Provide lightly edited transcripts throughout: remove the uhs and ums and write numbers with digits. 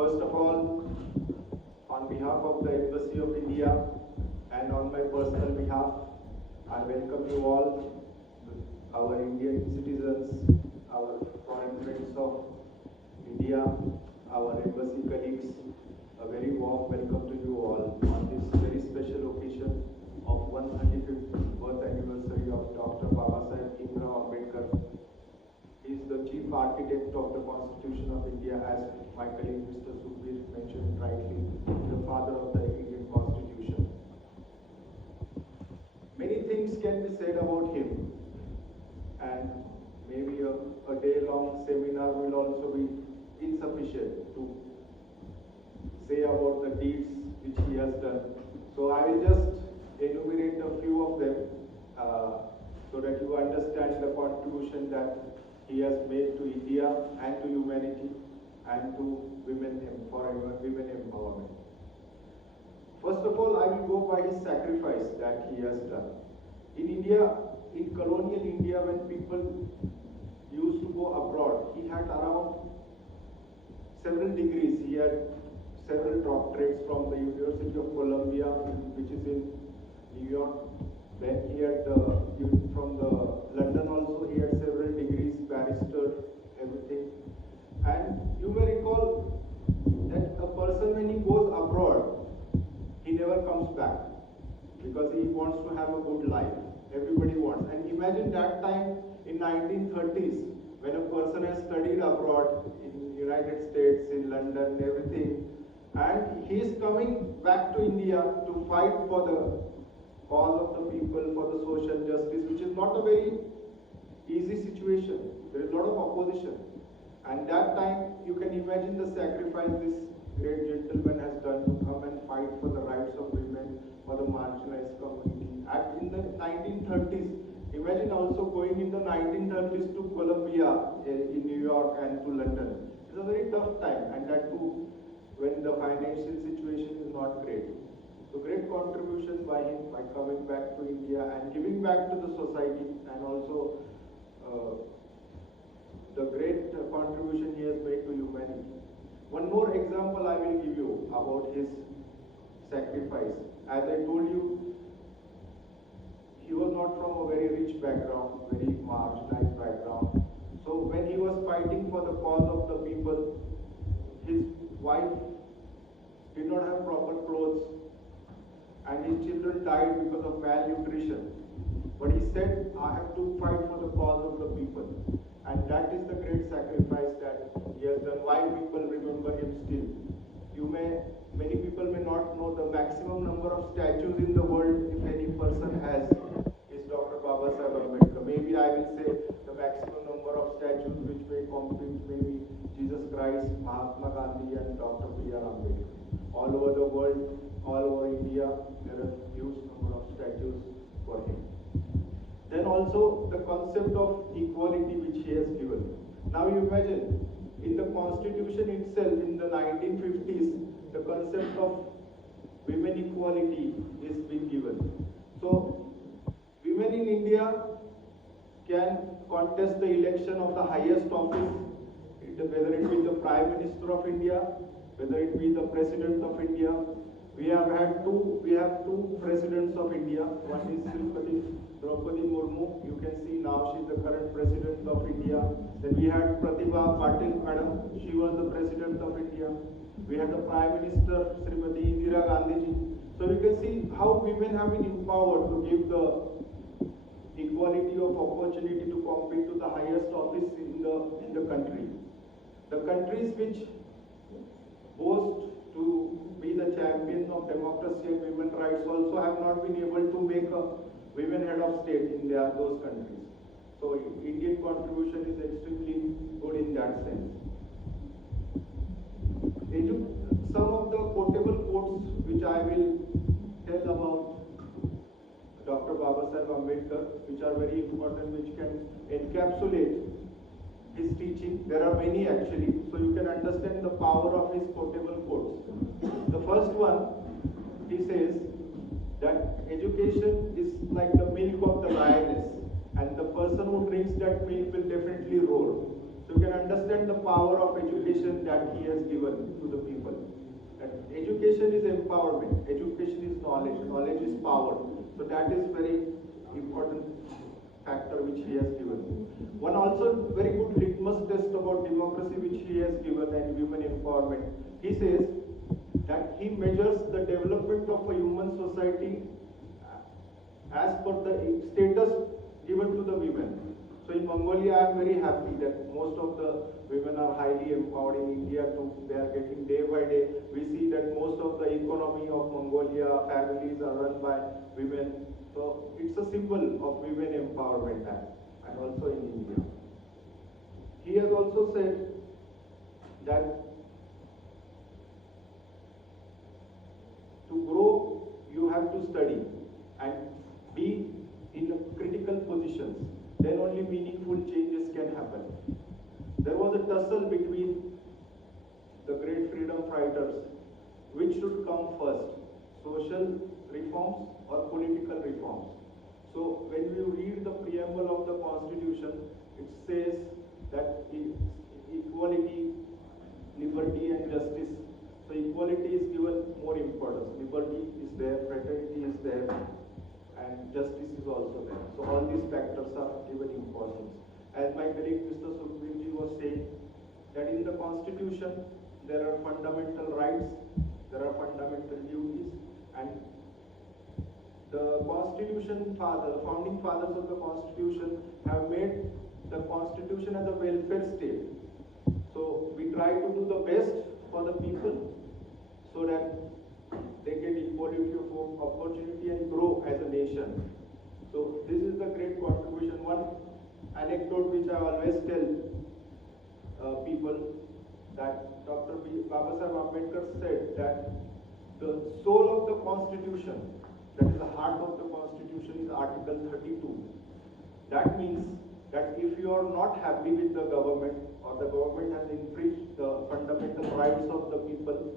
First of all, on behalf of the Embassy of India and on my personal behalf, I welcome you all, our Indian citizens, our foreign friends of India, our embassy colleagues. A very warm welcome to you all on this very special occasion of 135th birth anniversary of Dr Babasaheb Ambedkar. He is the chief architect of the Constitution of India, as my colleague Mr Subir mentioned rightly, the father of the Indian Constitution. Many things can be said about him, and maybe a day-long seminar will also be insufficient to say about the deeds which he has done. So I will just enumerate a few of them so that you understand the contribution that he has made to India and to humanity and to women empowerment. First of all, I will go by his sacrifice that he has done. In India, in colonial India, when people used to go abroad, he had around several degrees. He had several doctorates from the University of Columbia, which is in New York. Then he had from the London also, he had several degrees, barrister, everything. And you may recall that a person, when he goes abroad, he never comes back because he wants to have a good life. Everybody wants. And imagine that time in 1930s, when a person has studied abroad in United States, in London, everything, and he is coming back to India to fight for the cause of the people, for the social justice, which is not a very easy situation. There is a lot of opposition. And that time, you can imagine the sacrifice this great gentleman has done to come and fight for the rights of women, for the marginalized community. And in the 1930s, imagine also going in the 1930s to Columbia in New York and to London. It's a very tough time, and that too when the financial situation is not great. So great contribution by him by coming back to India and giving back to the society, and also the great contribution he has made to humanity. One more example I will give you about his sacrifice. As I told you, he was not from a very rich background, very marginalized background. So when he was fighting for the cause of the people, his wife did not have proper clothes, and his children died because of malnutrition. But he said, I have to fight for the cause of the people. And that is the great sacrifice that he has done. Why people remember him still. Many people may not know the maximum number of statues in the world, if any person has, is Dr. Babasaheb Ambedkar. Maybe I will say the maximum number of statues which may compete maybe Jesus Christ, Mahatma Gandhi and Dr. Ambedkar. All over the world, all over India, there are huge number of statues for him. Then also the concept of equality which he has given. Now you imagine, in the Constitution itself in the 1950s, the concept of women equality is being given. So women in India can contest the election of the highest office, whether it be the Prime Minister of India, whether it be the President of India. We have two presidents of India. One is Srimati Draupadi Murmu. You can see now she's the current president of India. Then we had Pratibha Patil Madam. She was the president of India. We had the Prime Minister Srimati Indira Gandhi. So you can see how women have been empowered to give the equality of opportunity to compete to the highest office in the country. The countries which boast to be the champions of democracy and women's rights also have not been able to make a women head of state in those countries. So Indian contribution is extremely good in that sense. Some of the quotable quotes which I will tell about Dr. Babasaheb Ambedkar, which are very important, which can encapsulate his teaching. There are many actually, so you can understand the power of his quotable quotes. The first one, he says that education is like the milk of the lioness, and the person who drinks that milk will definitely roar. So you can understand the power of education that he has given to the people. empowerment. Education is knowledge, knowledge is power. So that is very important factor which he has given. One also very good litmus test about democracy which he has given and women empowerment. He says that he measures the development of a human society as per the status given to the women. So in Mongolia, I am very happy that most of the women are highly empowered. In India too, they are getting day by day. We see that most of the economy of Mongolia, families are run by women. So it's a symbol of women empowerment and also in India. He has also said that to grow, you have to study and be in critical positions. Then only meaningful changes can happen. There was a tussle between the great freedom fighters. Which should come first, social reforms or political reforms? So when you read the preamble of the Constitution, it says that equality, liberty and justice. So equality is given more importance. Liberty is there, fraternity is there, and justice is also there. So all these factors are given importance. As my colleague Mr. Sukhbirji was saying, that in the Constitution there are fundamental rights, there are fundamental duties, and the founding fathers of the Constitution have made the Constitution as a welfare state. So we try to do the best for the people so that they get equality of opportunity and grow as a nation. So this is the great contribution. One anecdote which I always tell people, that Dr. Babasaheb Ambedkar said that the soul of the Constitution, that is the heart of the Constitution, is Article 32. That means that if you are not happy with the government or the government has infringed the fundamental rights of the people,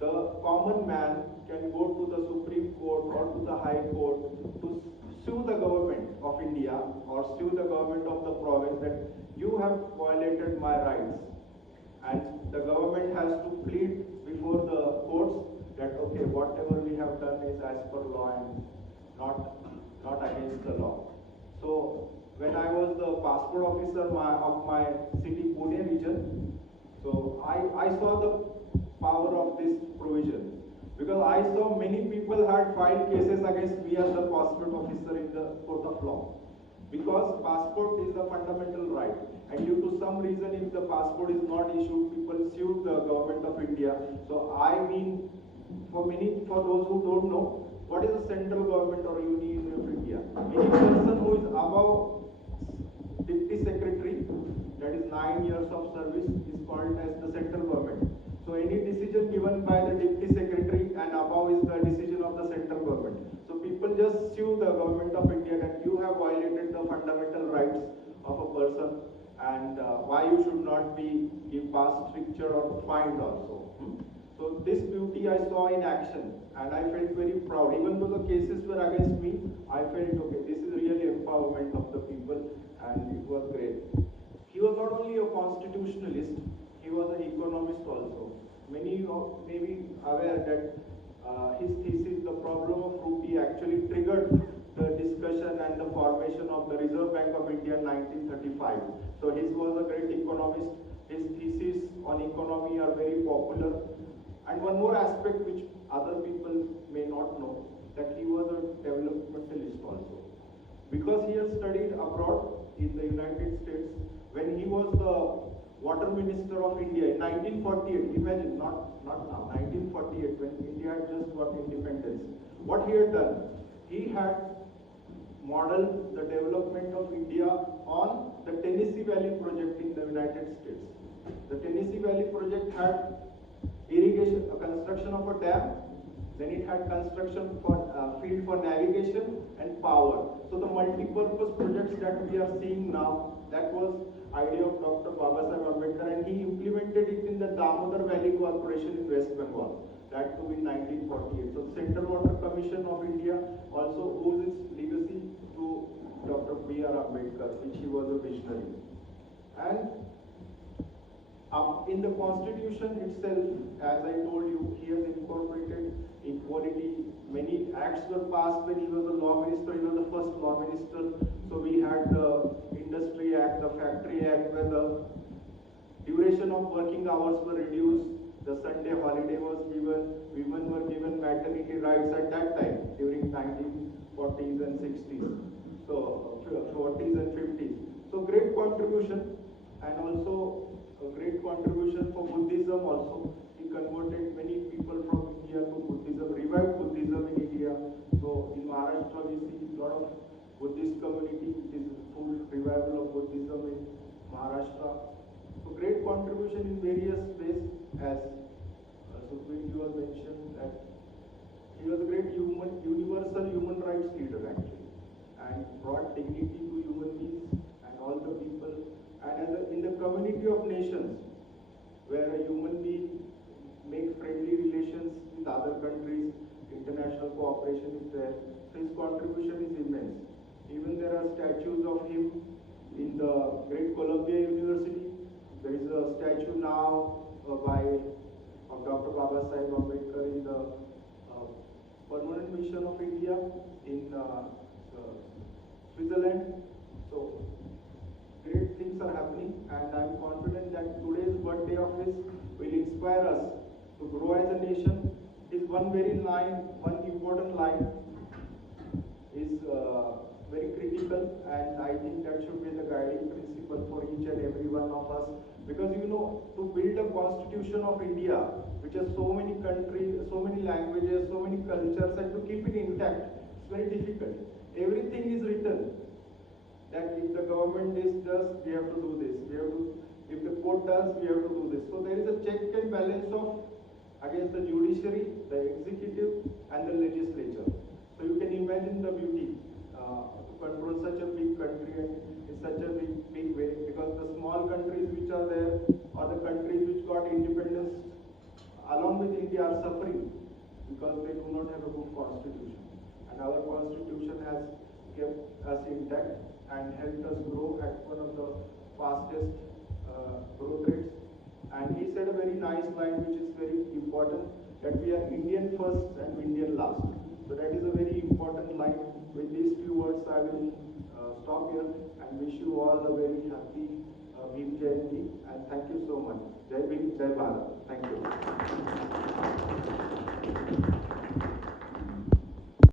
the common man can go to the Supreme Court or to the High Court to sue the government of India or sue the government of the province that you have violated my rights. And the government has to plead before the courts that okay, whatever we have done is as per law and not against the law. So when I was the passport officer of my city Pune region, so I saw the power of this provision, because I saw many people had filed cases against me as the passport officer in the court of law, because passport is a fundamental right, and due to some reason if the passport is not issued, people sued the government of India. So I mean, for those who don't know, what is the central government or union of India? Any person who is above Deputy Secretary, that is 9 years of service, is called as the central government. So any decision given by the Deputy Secretary and above is the decision of the central government. So people just sue the government of India that you have violated the fundamental rights of a person, and why you should not be give past stricture or fined also. So this beauty I saw in action, and I felt very proud. Even though the cases were against me, I felt okay, this is really empowerment of the people, and it was great. He was not only a constitutionalist, he was an economist also. Many may be aware that his thesis, The Problem of Rupee, actually triggered the discussion and the formation of the Reserve Bank of India in 1935. So he was a great economist. His theses on economy are very popular. And one more aspect which other people may not know, that he was a developmentalist also. Because he has studied abroad in the United States, when he was the Water Minister of India in 1948, imagine, not now, 1948, when India had just got independence. What he had done, he had modeled the development of India on the Tennessee Valley project in the United States. The Tennessee Valley project had irrigation, construction of a dam, then it had construction for field for navigation and power. So the multi-purpose projects that we are seeing now, that was idea of Dr. Babasaheb Ambedkar, and he implemented it in the Damodar Valley Corporation in West Bengal, that too in 1948. So the Central Water Commission of India also owes its legacy to Dr. B.R. Ambedkar, which he was a visionary. And In the constitution itself, as I told you, he has incorporated equality. Many acts were passed when he was the law minister. He was the first law minister. So we had the Industry Act, the Factory Act, where the duration of working hours were reduced. The Sunday holiday was given. Women were given maternity rights at that time during 1940s and 60s. So 40s and 50s. So great contribution, and also a great contribution for Buddhism also. He converted many people from India to Buddhism, revived Buddhism in India. So in Maharashtra we see a lot of Buddhist community. It is full revival of Buddhism in Maharashtra. So great contribution in various ways, as Sukhbir was mentioned, that he was a great universal human rights leader actually, and brought dignity to human beings and all the people. And in the community of nations, where a human being makes friendly relations with other countries, international cooperation is there. So his contribution is immense. Even there are statues of him in the Great Columbia University. There is a statue now of Dr Babasaheb Ambedkar in the Permanent Mission of India in Switzerland. So great things are happening, and I am confident that today's birthday of his will inspire us to grow as a nation. His one important line is very critical, and I think that should be the guiding principle for each and every one of us. Because to build a constitution of India, which has so many countries, so many languages, so many cultures, and to keep it intact, it's very difficult. Everything is written. That if the government does, we have to do this. If the court does, we have to do this. So there is a check and balance against the judiciary, the executive, and the legislature. So you can imagine the beauty to control such a big country and in such a big way. Because the small countries which are there, or the countries which got independence along with India, are suffering because they do not have a good constitution. And our constitution has kept us intact and helped us grow at one of the fastest growth rates. And he said a very nice line which is very important, that we are Indian first and Indian last. So that is a very important line. With these few words I will stop here and wish you all a very happy Bhim Jayanti, and thank you so much. Jai Bhim, Jai Bharat. Thank you.